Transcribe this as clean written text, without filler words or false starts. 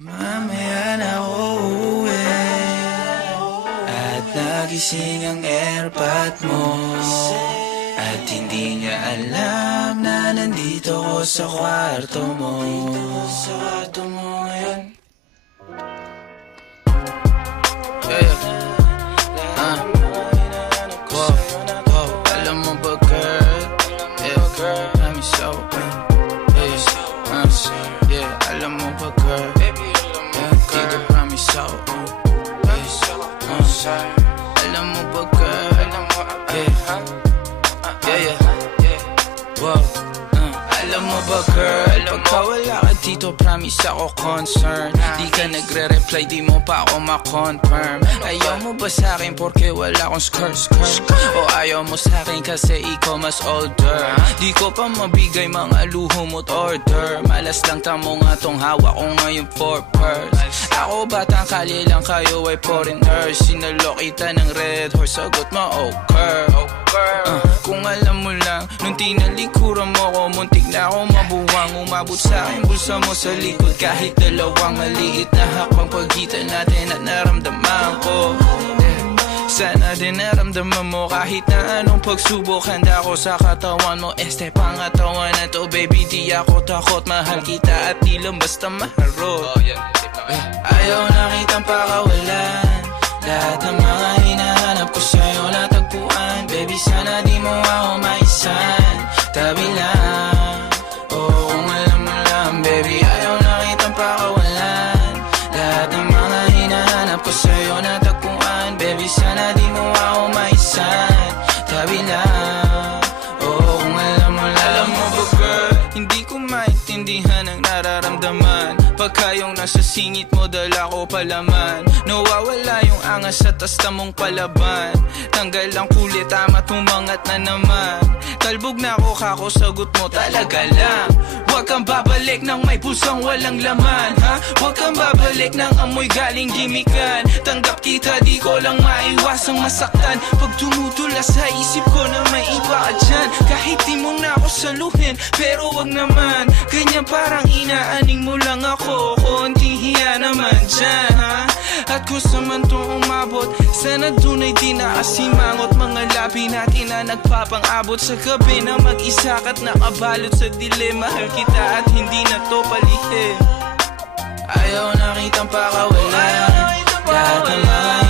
Mamaya na uuwi at nagising ang airpot mo, at hindi niya alam na nandito ko sa kwarto mo. Ngayon. Wow, alam mo ba girl? Girl, I'm so alam mo ba girl? Dito promise ako. Alam mo ba girl? Wow. Alam mo ba girl, pagka wala ka dito promise ako concern. Di ka nagre-reply, di mo pa ako ma-confirm. Ayaw mo ba sa'kin porque wala akong skirt? O ayaw mo sa'kin kasi ikaw mas older? Di ko pa mabigay mga luho mo't order. Malas lang tamo nga tong hawak ko ngayon for purse. Ako batang kali lang, kayo ay foreigners. Sinalo kita ng red horse, sagot mo okay. Kung alam mo lang, nung tinalikuran mo ko, muntik na ako mabuwang. Umabot sa'kin bulsa mo sa likod, kahit dalawang maliit na hakbang pagitan natin at naramdaman ko. Sana din naramdaman mo kahit na anong pagsubok. Handa ko sa katawan mo, este pangatawan na to. Baby, di ako takot, mahal kita at di lang basta maharot. Ayaw na kitang pakawalan, lahat ng mga hinahanap ko sa'yo natagpuan. Baby, sana di mo ako maisan, tabi lang. Oo, kung alam mo lang, baby, ayaw na kitang pakawalan, lahat ng mga hinahanap ko sa'yo natagpuan. Baby, sana di mo ako maisan, tabi lang. Oo, kung alam mo lang. Alam mo ba girl, hindi ko maintindihan ang nararamdaman pagka yung nasa singit mo dala ko palaman. Nawawala yung angas sa tasta mong palaban. Tanggal ang kulit, tama't umangat na naman. Talbog na ako, kako sagot mo talaga lang. Huwag kang babalik ng may pusang walang laman, ha? Huwag kang babalik ng amoy galing gimikan. Tanggap kita, di ko lang maiwasang masaktan. Pag tumutula sa isip ko na may iba ka dyan. Kahit di mo na ako saluhin, pero wag naman. Ganyan parang inaaning mo lang ako. Konting hiya naman dyan, ha? At kung saan man to umabot, sana dun ay di nakasimangot. Mga labi natin na nagpapang-abot sa gabi na mag-isa ka't nakabalot sa dilim. Mahal kita at hindi na to palihim. Ayaw na kitang pakawalan, lahat ng mga